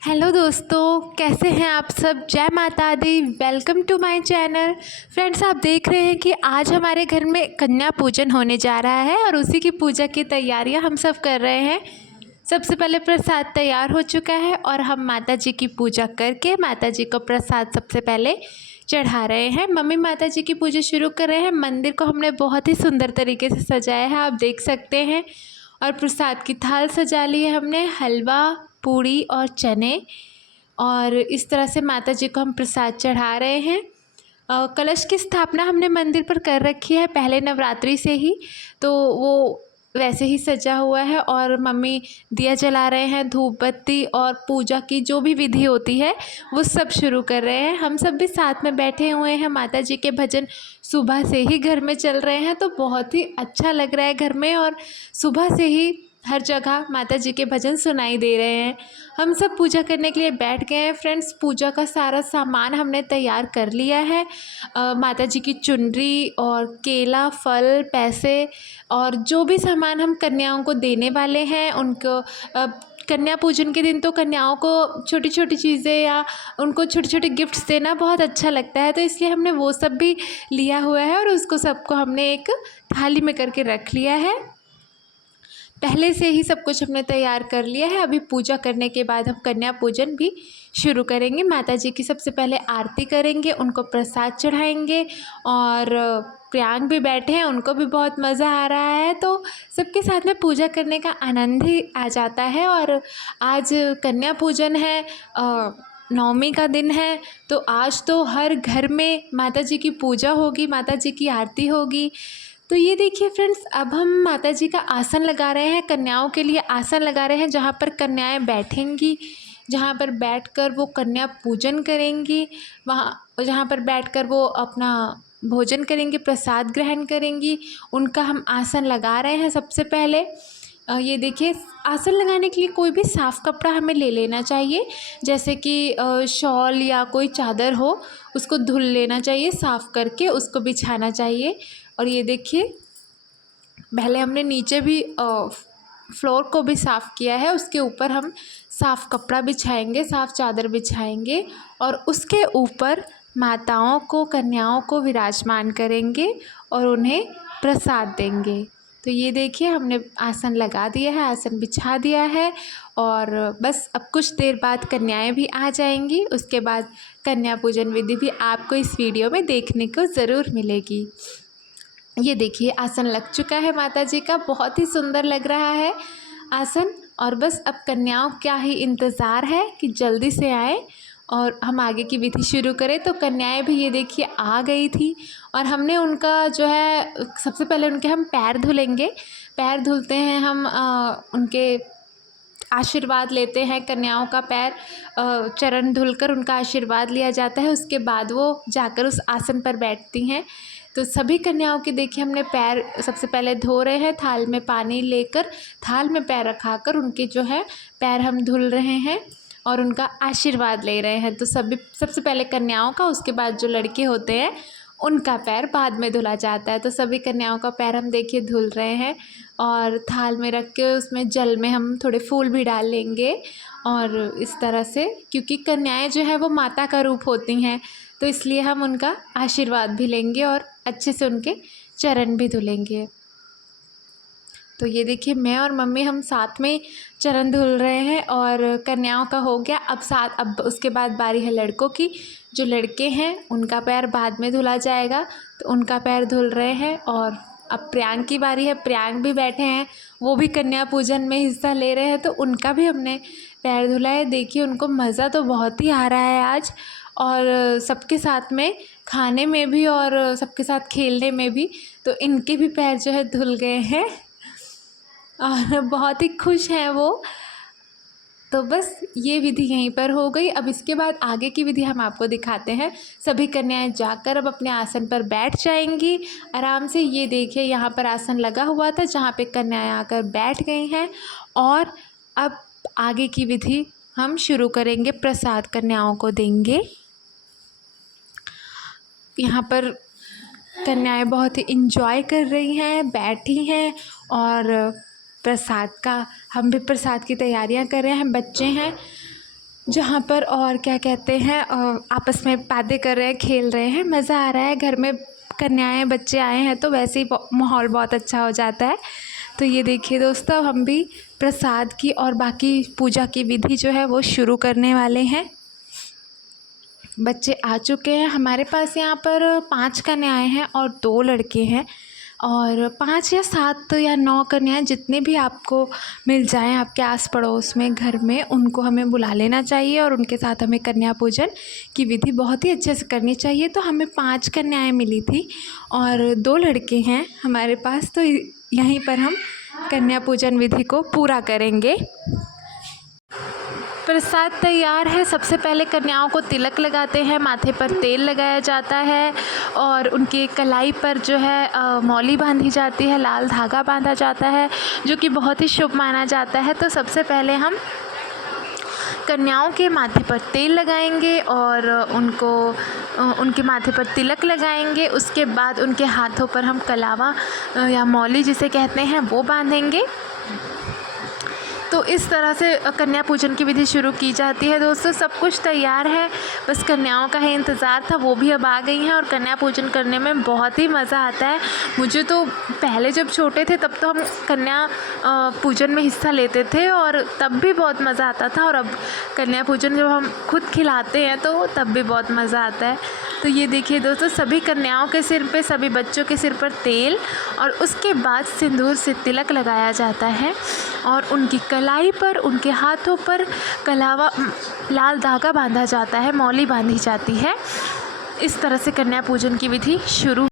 Hello दोस्तों, कैसे हैं आप सब। जय माता दी। Welcome to my channel. Friends, आप देख रहे हैं कि आज हमारे घर में कन्या पूजन होने जा रहा है और उसी की पूजा की तैयारियां हम सब कर रहे हैं। सबसे पहले प्रसाद तैयार हो चुका है और हम माता जी की पूजा करके माता जी को प्रसाद सबसे पहले चढ़ा रहे हैं। मम्मी माता जी की पूजा शुरू कर रहे हैं। मंदिर को हमने बहुत ही सुंदर तरीके से सजाया है, आप देख सकते हैं। और प्रसाद की थाल सजा ली है हमने, हलवा, पूड़ी और चने। और इस तरह से माता जी को हम प्रसाद चढ़ा रहे हैं। कलश की स्थापना हमने मंदिर पर कर रखी है पहले नवरात्रि से ही, तो वो वैसे ही सजा हुआ है। और मम्मी दिया जला रहे हैं, धूप बत्ती और पूजा की जो भी विधि होती है वो सब शुरू कर रहे हैं। हम सब भी साथ में बैठे हुए हैं। माता जी के भजन सुबह से ही घर में चल रहे हैं, तो बहुत ही अच्छा लग रहा है घर में। और सुबह से ही हर जगह माता जी के भजन सुनाई दे रहे हैं। हम सब पूजा करने के लिए बैठ गए हैं। फ्रेंड्स, पूजा का सारा सामान हमने तैयार कर लिया है। माता जी की चुनरी और केला, फल, पैसे और जो भी सामान हम कन्याओं को देने वाले हैं उनको। कन्या पूजन के दिन तो कन्याओं को छोटी छोटी चीज़ें या उनको छोटे छोटे गिफ्ट्स देना बहुत अच्छा लगता है, तो इसलिए हमने वो सब भी लिया हुआ है और उसको सबको हमने एक थाली में करके रख लिया है। पहले से ही सब कुछ हमने तैयार कर लिया है। अभी पूजा करने के बाद हम कन्या पूजन भी शुरू करेंगे। माता जी की सबसे पहले आरती करेंगे, उनको प्रसाद चढ़ाएंगे। और प्रियांक भी बैठे हैं, उनको भी बहुत मज़ा आ रहा है, तो सबके साथ में पूजा करने का आनंद ही आ जाता है। और आज कन्या पूजन है, नवमी का दिन है, तो आज तो हर घर में माता जी की पूजा होगी, माता जी की आरती होगी। तो ये देखिए फ्रेंड्स, अब हम माता जी का आसन लगा रहे हैं, कन्याओं के लिए आसन लगा रहे हैं जहाँ पर कन्याएं बैठेंगी, जहाँ पर बैठकर वो कन्या पूजन करेंगी, वहाँ जहाँ पर बैठकर वो अपना भोजन करेंगी, प्रसाद ग्रहण करेंगी, उनका हम आसन लगा रहे हैं। सबसे पहले ये देखिए, आसन लगाने के लिए कोई भी साफ़ कपड़ा हमें ले लेना चाहिए, जैसे कि शॉल या कोई चादर हो, उसको धुल लेना चाहिए, साफ़ करके उसको बिछाना चाहिए। और ये देखिए, पहले हमने नीचे भी फ्लोर को भी साफ़ किया है, उसके ऊपर हम साफ़ कपड़ा बिछाएंगे, साफ़ चादर बिछाएंगे और उसके ऊपर माताओं को, कन्याओं को विराजमान करेंगे और उन्हें प्रसाद देंगे। तो ये देखिए, हमने आसन लगा दिया है, आसन बिछा दिया है। और बस अब कुछ देर बाद कन्याएं भी आ जाएंगी। उसके बाद कन्या पूजन विधि भी आपको इस वीडियो में देखने को ज़रूर मिलेगी। ये देखिए, आसन लग चुका है माता जी का, बहुत ही सुंदर लग रहा है आसन। और बस अब कन्याओं क्या ही इंतज़ार है कि जल्दी से आए और हम आगे की विधि शुरू करें। तो कन्याएं भी ये देखिए आ गई थी और हमने उनका जो है, सबसे पहले उनके हम पैर धुलेंगे। पैर धुलते हैं हम, उनके आशीर्वाद लेते हैं। कन्याओं का पैर चरण धुलकर उनका आशीर्वाद लिया जाता है, उसके बाद वो जाकर उस आसन पर बैठती हैं। तो सभी कन्याओं के देखिए, हमने पैर सबसे पहले धो रहे हैं, थाल में पानी लेकर थाल में पैर रखाकर उनके जो है पैर हम धुल रहे हैं और उनका आशीर्वाद ले रहे हैं। तो सभी, सबसे पहले कन्याओं का, उसके बाद जो लड़के होते हैं उनका पैर बाद में धुला जाता है। तो सभी कन्याओं का पैर हम देखिए धुल रहे हैं और थाल में रख के उसमें जल में हम थोड़े फूल भी डाल लेंगे। और इस तरह से, क्योंकि कन्याएं जो है वो माता का रूप होती हैं, तो इसलिए हम उनका आशीर्वाद भी लेंगे और अच्छे से उनके चरण भी धुलेंगे। तो ये देखिए, मैं और मम्मी हम साथ में चरण धुल रहे हैं और कन्याओं का हो गया। अब उसके बाद बारी है लड़कों की। जो लड़के हैं उनका पैर बाद में धुला जाएगा, तो उनका पैर धुल रहे हैं। और अब प्रियांक की बारी है, प्रियांक भी बैठे हैं, वो भी कन्या पूजन में हिस्सा ले रहे हैं, तो उनका भी हमने पैर धुला है। देखिए, उनको मज़ा तो बहुत ही आ रहा है आज, और सबके साथ में खाने में भी और सबके साथ खेलने में भी। तो इनके भी पैर जो है धुल गए हैं और बहुत ही खुश हैं वो। तो बस ये विधि यहीं पर हो गई। अब इसके बाद आगे की विधि हम आपको दिखाते हैं। सभी कन्याएं जाकर अब अपने आसन पर बैठ जाएंगी आराम से। ये देखिए, यहाँ पर आसन लगा हुआ था जहाँ पे कन्याएं आकर बैठ गई हैं। और अब आगे की विधि हम शुरू करेंगे, प्रसाद कन्याओं को देंगे। यहाँ पर कन्याएं बहुत ही इंजॉय कर रही हैं, बैठी हैं। और प्रसाद का, हम भी प्रसाद की तैयारियां कर रहे हैं। बच्चे हैं जहाँ पर और क्या कहते हैं आपस में बातें कर रहे हैं, खेल रहे हैं, मज़ा आ रहा है। घर में कन्याएं बच्चे आए हैं तो वैसे ही माहौल बहुत अच्छा हो जाता है। तो ये देखिए दोस्तों, अब हम भी प्रसाद की और बाकी पूजा की विधि जो है वो शुरू करने वाले हैं। बच्चे आ चुके हैं हमारे पास। यहाँ पर 5 कन्याएं हैं और 2 लड़के हैं, और 5 या 7 या 9 कन्याएं जितने भी आपको मिल जाएं आपके आस पड़ोस में घर में, उनको हमें बुला लेना चाहिए और उनके साथ हमें कन्या पूजन की विधि बहुत ही अच्छे से करनी चाहिए। तो हमें 5 कन्याएं मिली थी और 2 लड़के हैं हमारे पास, तो यहीं पर हम कन्या पूजन विधि को पूरा करेंगे। प्रसाद तैयार है। सबसे पहले कन्याओं को तिलक लगाते हैं, माथे पर तेल लगाया जाता है और उनकी कलाई पर जो है मौली बांधी जाती है, लाल धागा बांधा जाता है, जो कि बहुत ही शुभ माना जाता है। तो सबसे पहले हम कन्याओं के माथे पर तेल लगाएंगे और उनके माथे पर तिलक लगाएंगे। उसके बाद उनके हाथों पर हम कलावा या मौली जिसे कहते हैं वो बांधेंगे। तो इस तरह से कन्या पूजन की विधि शुरू की जाती है। दोस्तों, सब कुछ तैयार है, बस कन्याओं का ही इंतज़ार था। वो भी अब आ गई हैं और कन्या पूजन करने में बहुत ही मज़ा आता है। मुझे तो पहले जब छोटे थे तब तो हम कन्या पूजन में हिस्सा लेते थे और तब भी बहुत मज़ा आता था, और अब कन्या पूजन जब हम खुद खिलाते हैं तो तब भी बहुत मज़ा आता है। तो ये देखिए दोस्तों, सभी कन्याओं के सिर पे, सभी बच्चों के सिर पर तेल और उसके बाद सिंदूर से तिलक लगाया जाता है और उनकी कलाई पर, उनके हाथों पर कलावा लाल धागा बांधा जाता है, मौली बांधी जाती है। इस तरह से कन्या पूजन की विधि शुरू